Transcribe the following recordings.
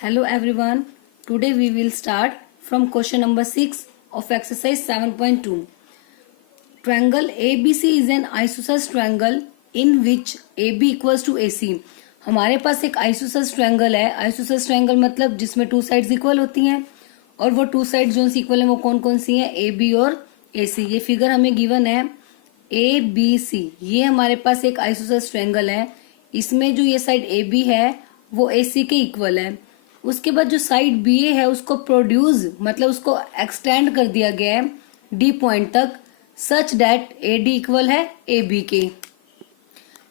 Hello everyone. Today we will start from question number 6 of exercise 7.2. Triangle ABC is an isosceles triangle in which AB equals to AC. हमारे पास एक isosceles triangle है. Isosceles triangle मतलब जिसमें two sides equal होती हैं और वो to side जो इक्वल है वो कौन कौन सी हैं? AB और AC. ये फिगर हमें गिवन है ABC. ये हमारे पास एक आइसोसेलेस ट्रायंगल है. इसमें जो ये साइड AB है वो AC के इक्वल है. उसके बाद जो साइड BA है उसको प्रोड्यूस मतलब उसको एक्सटेंड कर दिया गया है D पॉइंट तक सच दैट AD इक्वल है AB के.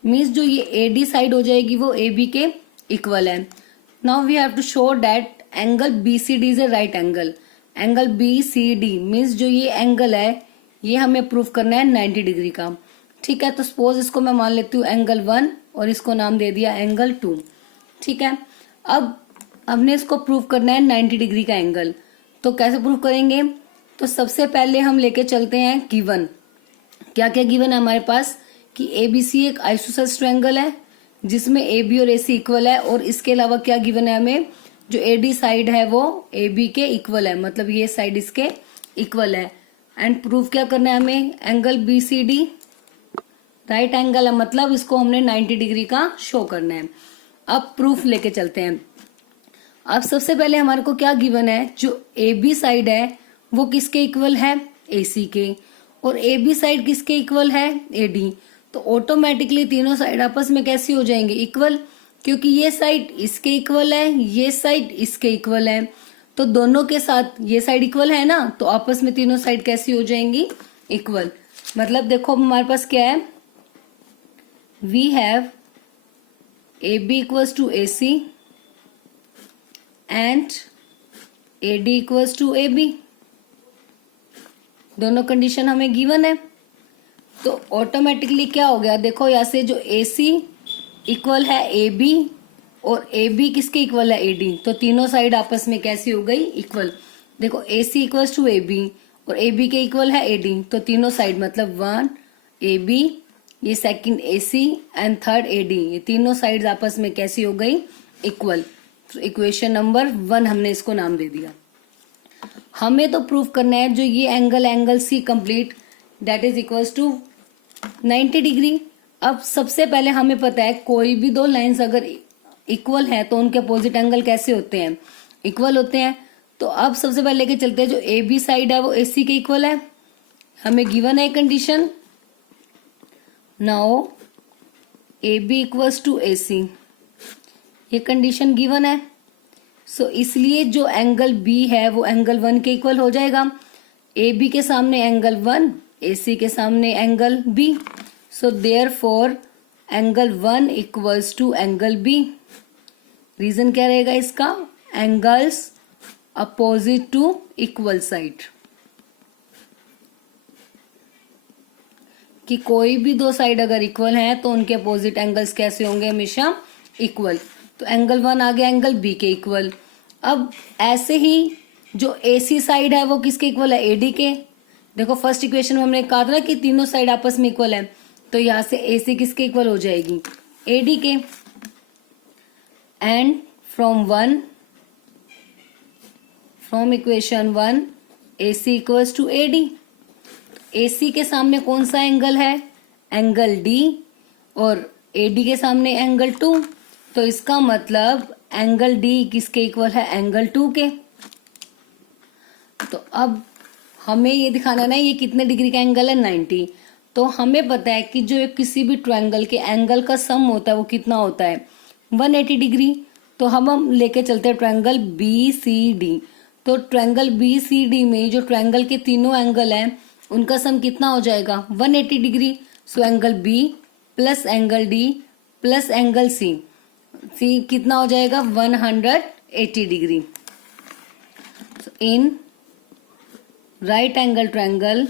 मीन्स जो ये AD साइड हो जाएगी वो AB के इक्वल है. Now we have to show that angle BCD is a right angle. Angle BCD means जो ये एंगल है ये हमें प्रूव करना है 90 डिग्री का. ठीक है, तो सपोज इसको मैं मान लेती हूँ एंगल 1 और इसको नाम दे दिया एंगल 2. ठीक है, अब हमने इसको प्रूव करना है 90 डिग्री का एंगल. तो कैसे प्रूव करेंगे? तो सबसे पहले हम लेके चलते हैं गिवन. क्या क्या गिवन है हमारे पास कि ABC एक आइसोसेलेस ट्रायंगल है जिसमें AB और AC इक्वल है. और इसके अलावा क्या गिवन है हमें? जो AD साइड है वो AB के इक्वल है, मतलब ये साइड इसके इक्वल है. एंड प्रूफ क्या करना है हमें? एंगल BCD राइट एंगल है, मतलब इसको हमने 90 डिग्री का शो करना है. अब प्रूफ लेके चलते हैं. अब सबसे पहले हमारे को क्या गिवन है? जो AB साइड है वो किसके इक्वल है? AC के. और AB साइड किसके इक्वल है? AD. तो ऑटोमेटिकली तीनों साइड आपस में कैसी हो जाएंगे? इक्वल, क्योंकि ये साइड इसके इक्वल है, ये साइड इसके इक्वल है. तो दोनों के साथ ये साइड इक्वल है ना, तो आपस में तीनों साइड कैसी हो जाएंगी? इक्वल. मतलब देखो हमारे पास क्या है? We have AB equals to AC and AD equals to AB. दोनों कंडीशन हमें गिवन है. तो ऑटोमेटिकली क्या हो गया? देखो यहाँ से जो AC इक्वल है AB और AB किसके इक्वल है? AD. तो तीनों साइड आपस में कैसी हो गई? इक्वल. देखो AC इक्वल्स टू AB और AB के इक्वल है AD. तो तीनों साइड मतलब 1 AB, ये second AC and third AD, ये तीनों साइड्स आपस में कैसी हो गई? इक्वल. तो इक्वेशन नंबर 1 हमने इसको नाम दे दिया. हमें तो प्रूफ करना है जो ये angle C complete that is equals to 90 degree. अब सबसे पहले हमें पता है कोई भी दो लाइंस अगर इक्वल है तो उनके अपोजिट एंगल कैसे होते हैं? इक्वल होते हैं. तो अब सबसे पहले लेके चलते हैं जो AB साइड है वो AC के इक्वल है. हमें गिवन है condition. Now AB equals to AC, ये कंडीशन गिवन है. सो इसलिए जो एंगल B है वो एंगल 1 के इक्वल हो जाएगा. AB के सामने एंगल 1, AC के सामने angle B. So therefore angle 1 equals to angle B. Reason क्या रहेगा इसका? Angles opposite to equal side. कि कोई भी दो साइड अगर इक्वल हैं तो उनके अपोजिट एंगल्स कैसे होंगे? हमेशा इक्वल. तो एंगल 1 आ गया एंगल B के इक्वल. अब ऐसे ही जो AC साइड है वो किसके इक्वल है? AD के. देखो फर्स्ट इक्वेशन में हमने कहा था ना कि तीनों साइड आपस में इक्वल है, तो यहां से AC किसके इक्वल हो जाएगी? AD के. And from equation 1 AC equals to AD. AC के सामने कौन सा एंगल है? Angle D. और AD के सामने एंगल 2. तो इसका मतलब एंगल D किसके इक्वल है? एंगल 2 के. तो अब हमें ये दिखाना है ना ये कितने डिग्री का एंगल है? 90. तो हमें पता है कि जो किसी भी ट्रायंगल के एंगल का सम होता है वो कितना होता है? 180 डिग्री. तो हम लेके चलते हैं ट्रायंगल BCD. तो ट्रायंगल BCD में जो ट्रायंगल के तीनों एंगल हैं उनका सम कितना हो जाएगा? 180 degree. So angle B plus angle D plus angle C कितना हो जाएगा? 180 डिग्री. इन right angle triangle,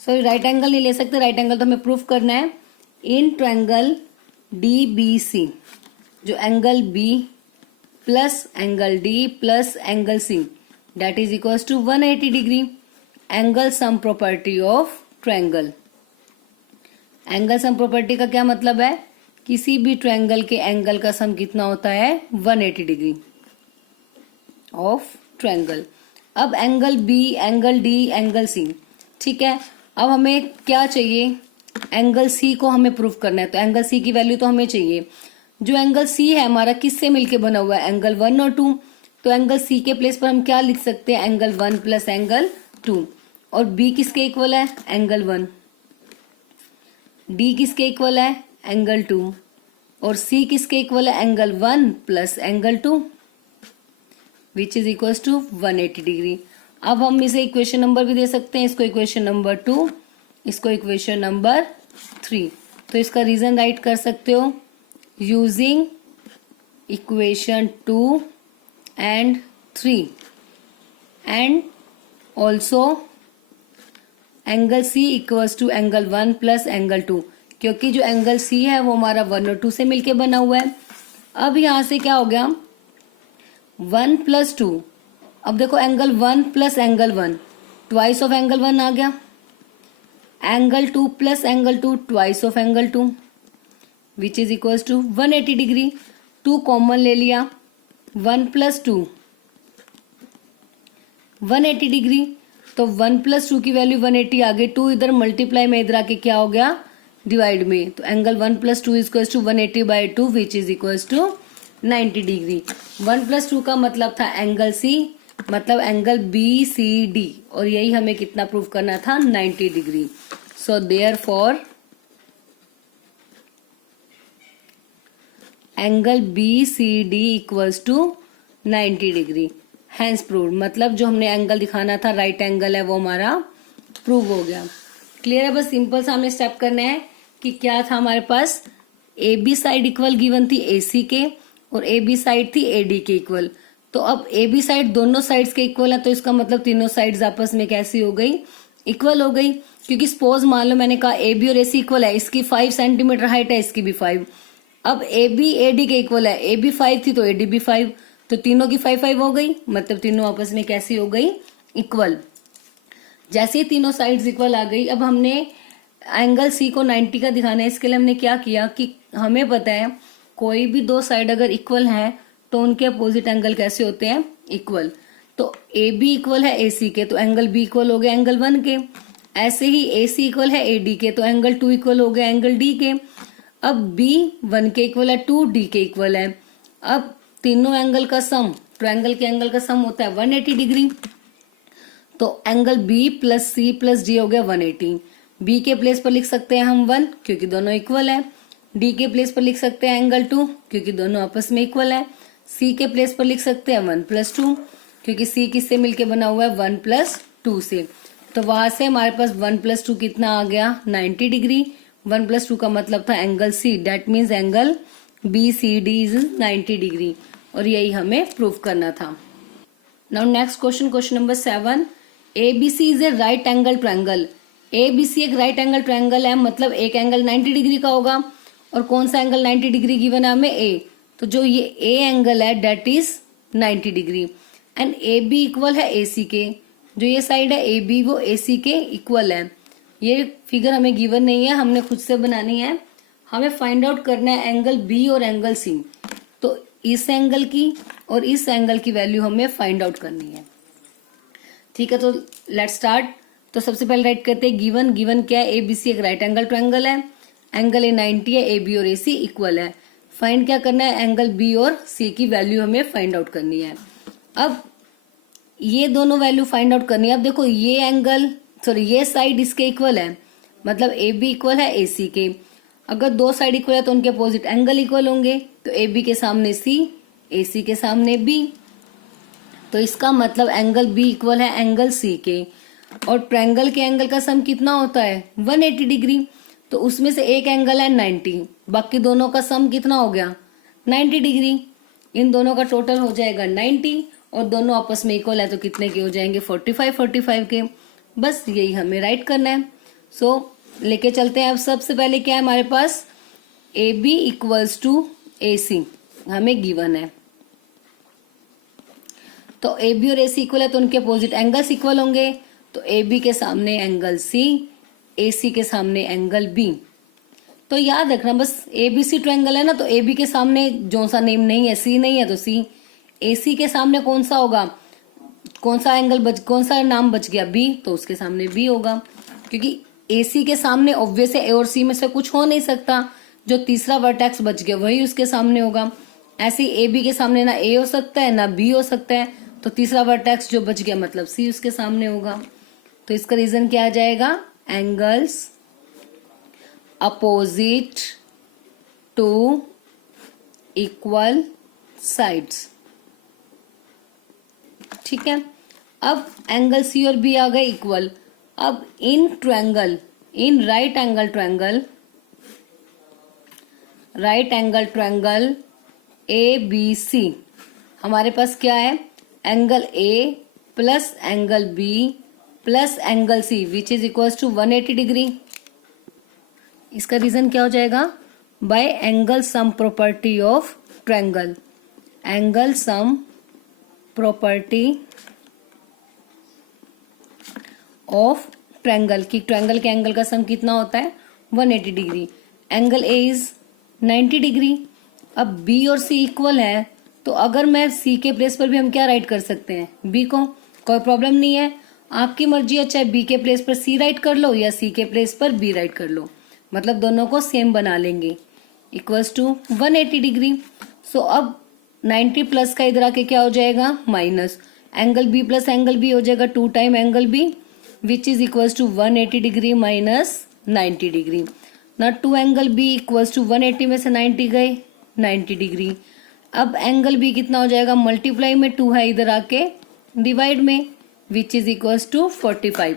sorry right angle नहीं ले सकते, राइट एंगल तो हमें प्रूफ करना है. इन ट्रायंगल DBC जो angle B plus angle D plus angle C that is equals to 180 degree. Angle sum property of triangle. Angle sum property का क्या मतलब है? किसी भी ट्रायंगल के एंगल का सम कितना होता है 180 डिग्री ऑफ ट्रायंगल। अब angle B, angle D, angle C, ठीक है। अब हमें क्या चाहिए, एंगल सी को हमें प्रूफ करना है, तो एंगल सी की वैल्यू तो हमें चाहिए। जो एंगल सी है हमारा किससे मिलके बना हुआ है, एंगल 1 और 2, तो एंगल सी के प्लेस पर हम क्या लिख सकते हैं, एंगल 1 प्लस एंगल 2। और बी किसके इक्वल है, एंगल 1। डी किसके इक्वल है, एंगल 2। और सी किसके इक्वल है, angle 1 plus angle 2 which is equal to 180 degree. अब हम इसे इक्वेशन नंबर भी दे सकते हैं, इसको इक्वेशन नंबर 2, इसको इक्वेशन नंबर 3। तो इसका रीजन राइट कर सकते हो, using equation 2 and 3 and also angle C equals to angle 1 plus angle 2, क्योंकि जो एंगल सी है वो हमारा 1 और 2 से मिलके बना हुआ है। अब यहां से क्या हो गया, 1 प्लस 2, अब देखो angle 1 plus angle 1 twice of angle 1 आ गया, angle 2 plus angle 2 twice of angle 2 which is equals to 180 degree. 2 common ले लिया, 1 प्लस 2 180 डिग्री, तो 1 प्लस 2 की वैल्यू 180 आ गई, 2 इधर मल्टीप्लाई में इधर आके क्या हो गया, डिवाइड में, तो angle 1 plus 2 equal to 180 by 2 which is equal to 90 degree. 1 plus 2 का मतलब था एंगल सी, मतलब एंगल बी सी डी, और यही हमें कितना प्रूव करना था, 90 degree. So therefore angle B C D equals to 90 degree, hence prove, मतलब जो हमने एंगल दिखाना था राइट एंगल है वो हमारा प्रूव हो गया। क्लियर है, बस सिंपल सा हमें स्टेप करना है कि क्या था हमारे पास, A B side equal given थी ए सी के और ए बी साइड थी ए डी के इक्वल। तो अब ए बी साइड दोनों साइड्स के इक्वल है, तो इसका मतलब तीनों साइड्स आपस में कैसी हो गई, इक्वल हो गई। क्योंकि सपोज मान लो मैंने कहा ए बी और ए सी इक्वल है, इसकी 5 सेंटीमीटर हाइट है, इसकी भी 5। अब ए बी ए डी के इक्वल है, ए बी 5 थी तो ए डी भी 5, तो तीनों की 5 हो गई, मतलब तीनों आपस में कैसी हो गई, इक्वल। जैसे ही तीनों साइड्स इक्वल आ गई, अब हमने एंगल सी को 90 का दिखाना है, इसके लिए हमने क्या किया कि हमें पता है कोई भी दो साइड अगर इक्वल है तो उनके अपोजिट एंगल कैसे होते हैं, इक्वल। तो ए बी इक्वल है ए सी के, तो एंगल बी इक्वल हो गया एंगल 1 के। ऐसे ही ए सी इक्वल है ए डी के, तो एंगल 2 इक्वल हो गया एंगल डी के। अब बी 1 के इक्वल है, 2 डी के इक्वल है। अब तीनों एंगल का सम, ट्रायंगल के एंगल का सम होता है 180 डिग्री, तो angle B plus C plus D हो गया 180। बी के प्लेस पर लिख सकते हैं हम 1 क्योंकि दोनों इक्वल है, डी के प्लेस पर लिख सकते हैं एंगल 2 क्योंकि दोनों आपस में इक्वल है, सी के प्लेस पर लिख सकते हैं 1 प्लस 2 क्योंकि सी किससे मिलके बना हुआ है, 1 प्लस 2 से। तो वहां से हमारे पास 1 प्लस 2 कितना आ गया, 90 डिग्री। 1 प्लस 2 का मतलब था angle C, that means angle B C D is 90 degree, और यही हमें प्रूव करना था। Now next question, question number 7, ABC is a right angle triangle. ABC एक राइट एंगल ट्रायंगल है, मतलब एक एंगल 90 डिग्री का होगा, और कौन सा एंगल 90 डिग्री गिवन है हमें, A, तो जो ये A एंगल है that is 90 degree. And AB equal है AC के, जो ये साइड है AB वो AC के इक्वल है। ये फिगर हमें गिवन नहीं है, हमने खुद से बनानी है। हमें फाइंड आउट करना है एंगल B और एंगल C, तो इस एंगल की और इस एंगल की वैल्यू हमें फाइंड आउट करनी है। ठीक है, तो लेट्स स्टार्ट। तो सबसे पहले राइट करते हैं गिवन। गिवन क्या है, ABC एक राइट एंगल ट्रायंगल है, एंगल A 90 है, AB और AC इक्वल है। फाइंड क्या करना है, एंगल B और C की वैल्यू हमें फाइंड आउट करनी है। अब ये दोनों वैल्यू फाइंड आउट करनी है। अब देखो ये एंगल, सॉरी ये साइड इसके इक्वल है, मतलब AB इक्वल है AC के। अगर दो साइड इक्वल है तो उनके अपोजिट एंगल इक्वल होंगे, तो AB के सामने C, AC के सामने B, तो इसका मतलब एंगल B इक्वल है एंगल C के। और ट्रायंगल के एंगल का सम कितना होता है, 180 डिग्री, तो उसमें से एक एंगल है 90, बाकी दोनों का सम कितना हो गया, 90 डिग्री। इन दोनों का टोटल हो जाएगा 90, और दोनों आपस में इक्वल है तो कितने के हो जाएंगे, 45 के। बस यही हमें राइट करना है। सो लेके चलते हैं। अब सबसे पहले क्या है हमारे पास, AB इक्वल्स टू AC हमें गिवन है, तो AB और AC इक्वल है तो उनके अपोजिट एंगल्स इक्वल होंगे, तो AB के सामने एंगल C, AC के सामने एंगल B। तो याद रखना बस एबीसी ट्रायंगल है ना, तो एबी के सामने जो सा नेम नहीं है, सी नहीं है तो सी। एसी के सामने कौन सा होगा, कौन सा नाम बच गया, बी, तो उसके सामने बी होगा, क्योंकि एसी के सामने ऑब्वियस है ए और सी में से कुछ हो नहीं सकता, जो तीसरा वर्टेक्स बच गया वही उसके सामने होगा। ऐसे ही ए बी के सामने ना ए हो सकता है ना बी हो सकता है, तो तीसरा वर्टेक्स जो बच गया मतलब सी उसके सामने होगा। तो इसका रीजन क्या आ जाएगा, angles opposite to equal sides. ठीक है, अब एंगल सी और बी आ गए इक्वल। अब in triangle, in right angle triangle A B C, हमारे पास क्या है, angle A plus angle B plus angle C which is equal to 180 degree. इसका रीजन क्या हो जाएगा, by angle sum property of triangle. Angle sum property of triangle की triangle के एंगल का सम कितना होता है, 180 degree. Angle A is 90 degree. अब बी और सी इक्वल है, तो अगर मैं सी के प्लेस पर भी हम क्या राइट कर सकते हैं, बी को, कोई प्रॉब्लम नहीं है, आपकी मर्जी है, चाहे बी के प्लेस पर सी राइट कर लो या सी के प्लेस पर बी राइट कर लो, मतलब दोनों को सेम बना लेंगे, इक्वल्स टू 180 डिग्री। सो अब 90 प्लस का इधर आके क्या हो जाएगा, minus, angle B plus angle B हो जाएगा 2 time angle B which is equals to 180 degree minus 90 degree. ना 2 एंगल बी इक्वल्स टू 180 में से 90 गए, 90 डिग्री। अब एंगल बी कितना हो जाएगा, मल्टीप्लाई में 2 है इधर आके डिवाइड में, which is equals to 45।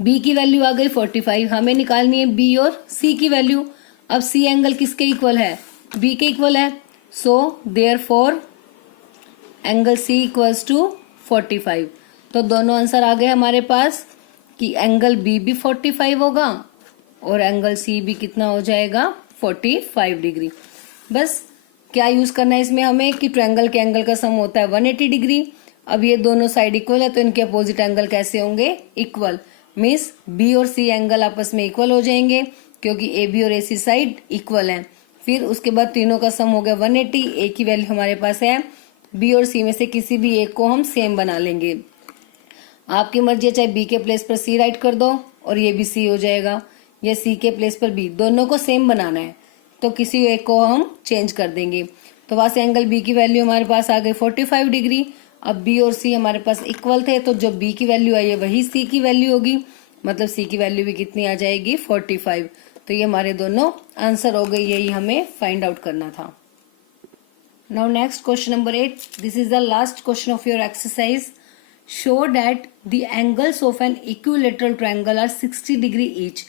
B की वैल्यू आ गई 45, हमें निकालनी है बी और सी की वैल्यू। अब सी एंगल किसके इक्वल है, बी के इक्वल है, so therefore angle C equals to 45। तो दोनों आंसर आ गए हमारे पास कि एंगल बी भी 45 होगा और एंगल सी भी कितना हो जाएगा, 45 डिग्री। बस क्या यूज करना है इसमें हमें कि ट्रायंगल के एंगल का सम होता है 180 डिग्री। अब ये दोनों साइड इक्वल है तो इनके अपोजिट एंगल कैसे होंगे, इक्वल, मीन्स बी और सी एंगल आपस में इक्वल हो जाएंगे क्योंकि ए बी और ए सी साइड इक्वल है। फिर उसके बाद तीनों का सम हो गया 180, ए की वैल्यू हमारे पास है, बी और सी में से किसी भी एक को हम सेम बना लेंगे। आपकी मर्जी है, चाहे बी के प्लेस पर सी राइट कर दो और ये भी सी हो जाएगा, या सी के प्लेस पर बी, दोनों को सेम बनाना है तो किसी एक को हम चेंज कर देंगे। तो वहां से एंगल बी की वैल्यू हमारे पास आ गई 45 डिग्री। अब बी और सी हमारे पास इक्वल थे तो जो बी की वैल्यू आई है वही सी की वैल्यू होगी, मतलब सी की वैल्यू भी कितनी आ जाएगी, 45। तो ये हमारे दोनों आंसर हो गए, यही हमें फाइंड आउट करना था। Now next question number 8, this is the last question of your exercise. Show that the angles of an equilateral triangle are 60 degree each.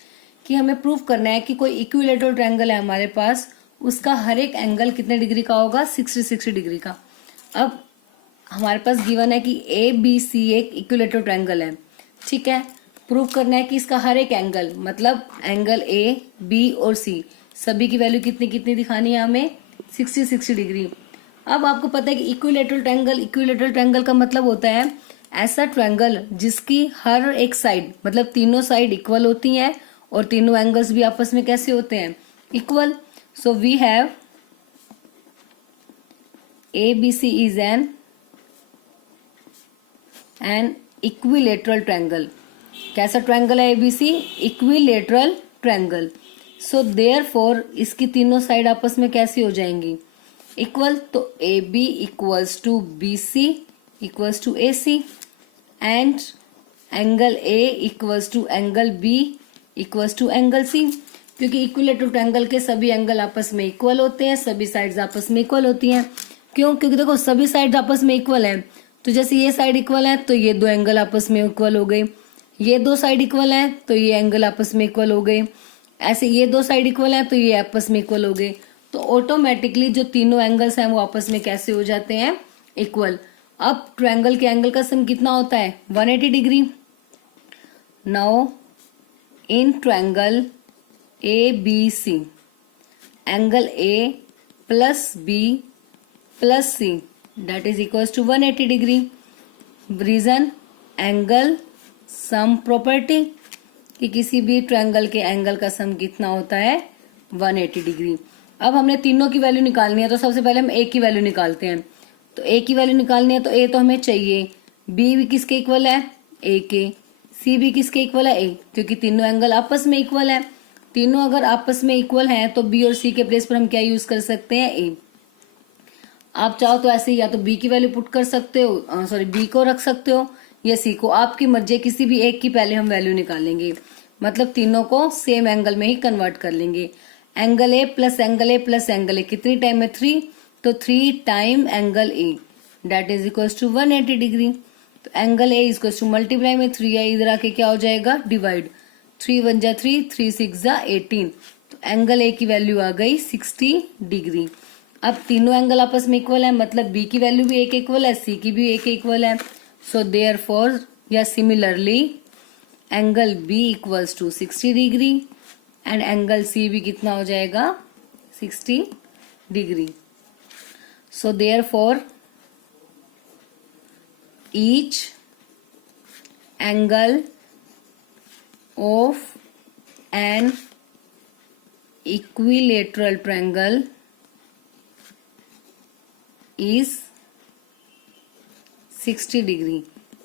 कि हमें प्रूव करना है कि कोई इक्विलेटरल ट्रायंगल है हमारे पास, उसका हर एक एंगल कितने डिग्री का होगा, 60 डिग्री का। अब हमारे पास गिवन है कि ए बी सी एक इक्विलेटरल ट्रायंगल है, ठीक है। प्रूव करना है कि इसका हर एक एंगल, मतलब एंगल ए बी और सी सभी की वैल्यू कितनी कितनी दिखानी है हमें, 60 डिग्री। अब आपको पता है कि इक्विलेटरल ट्रायंगल का मतलब होता है ऐसा ट्रायंगल जिसकी हर एक साइड, मतलब तीनों साइड इक्वल होती हैं और तीनों एंगल्स भी आपस में कैसे होते हैं, equal. So we have ABC is an equilateral triangle। कैसा ट्रायंगल है ABC, equilateral triangle. So therefore इसकी तीनों साइड आपस में कैसी हो जाएंगी, इक्वल। तो AB equals to BC equals to AC and angle A equals to angle B equals to angle C। क्योंकि इक्विलेटरल ट्रायंगल के सभी एंगल आपस में इक्वल होते हैं, सभी साइड्स आपस में इक्वल होती हैं। क्यों, क्योंकि देखो सभी साइड्स आपस में इक्वल है, तो जैसे ये साइड इक्वल है तो ये दो एंगल आपस में इक्वल हो गए, ये दो साइड इक्वल है तो ये एंगल आपस में इक्वल हो गए, ऐसे ये दो साइड इक्वल है तो ये आपस में इक्वल हो गए। तो ऑटोमेटिकली जो तीनों एंगल्स हैं वो आपस में कैसे हो जाते हैं, इक्वल। अब ट्रायंगल के एंगल का सम कितना होता है, 180 degree. Now in triangle ABC angle A plus B plus C that is equals to 180 degree. Reason, angle sum property, कि किसी भी ट्रायंगल के एंगल का सम कितना होता है, 180 डिग्री। अब हमने तीनों की वैल्यू निकालनी है, तो सबसे पहले हम ए की वैल्यू निकालते हैं। तो ए की वैल्यू निकालनी है तो ए तो हमें चाहिए, बी भी किसके इक्वल है, ए के, सी भी किसके इक्वल है, ए, क्योंकि तीनों एंगल आपस में इक्वल है। तीनों अगर आपस में इक्वल हैं तो बी और सी के प्लेस पर हम क्या यूज कर सकते हैं, ए। आप चाहो तो ऐसे या तो बी की वैल्यू पुट कर सकते हो, सॉरी बी को रख सकते हो या सी को, आपकी मर्जी, किसी भी एक की पहले हम वैल्यू निकालेंगे, मतलब तीनों को सेम एंगल में ही कन्वर्ट कर लेंगे। Angle A plus angle A plus angle A कितनी टाइम है, 3, तो 3 time angle A that is equal to 180 degree. तो angle A is to multiply में 3 है, इधर आके क्या हो जाएगा, डिवाइड, 3 1 जा 3, 3 6 जा 18, तो एंगल ए की वैल्यू आ गई 60 डिग्री। अब तीनों एंगल आपस में इक्वल है, मतलब बी की वैल्यू भी एक इक्वल है, सी की भी एक इक्वल है, सो देयरफॉर या similarly angle B equals to 60 degree and angle C भी कितना हो जाएगा, 60 degree. So therefore each angle of an equilateral triangle is 60 degree,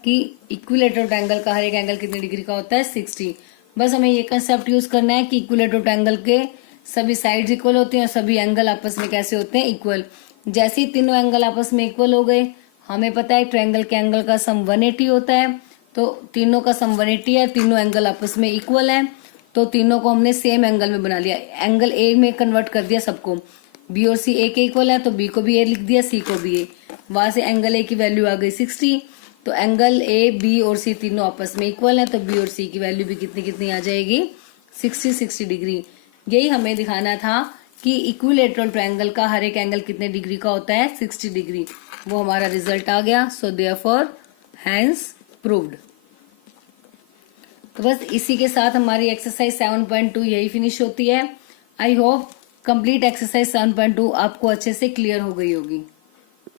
कि इक्विलेटरल ट्रायंगल का हर एक एंगल कितनी डिग्री का होता है, 60। बस हमें ये कंसेप्ट यूज करना है कि इक्विलेटरल ट्रायंगल के सभी साइड्स इक्वल होते हैं और सभी एंगल आपस में कैसे होते हैं, इक्वल। जैसे ही तीनों एंगल आपस में इक्वल हो गए, हमें पता है ट्रायंगल के एंगल का सम 180 होता है, तो तीनों का सम 180 है, तीनों एंगल आपस में इक्वल है, तो तीनों को हमने सेम एंगल में बना लिया, एंगल ए में कन्वर्ट कर दिया सबको। बी और सी ए के इक्वल है तो बी को भी ए लिख दिया, सी को भी ए, वहां से एंगल ए की वैल्यू आ गई 60, तो एंगल ए बी और सी तीनों आपस में इक्वल है, तो बी और सी की वैल्यू भी कितनी कितनी आ जाएगी, 60 डिग्री। यही हमें दिखाना था कि इक्विलेटरल ट्रायंगल का हर एक एंगल कितने डिग्री का होता है, 60 डिग्री। वो हमारा रिजल्ट आ गया, सो देयरफॉर हैंस प्रूव्ड। तो बस इसी के साथ हमारी एक्सरसाइज 7.2 यही फिनिश होती है। आई होप कंप्लीट एक्सरसाइज 7.2 आपको अच्छे से क्लियर हो गई होगी।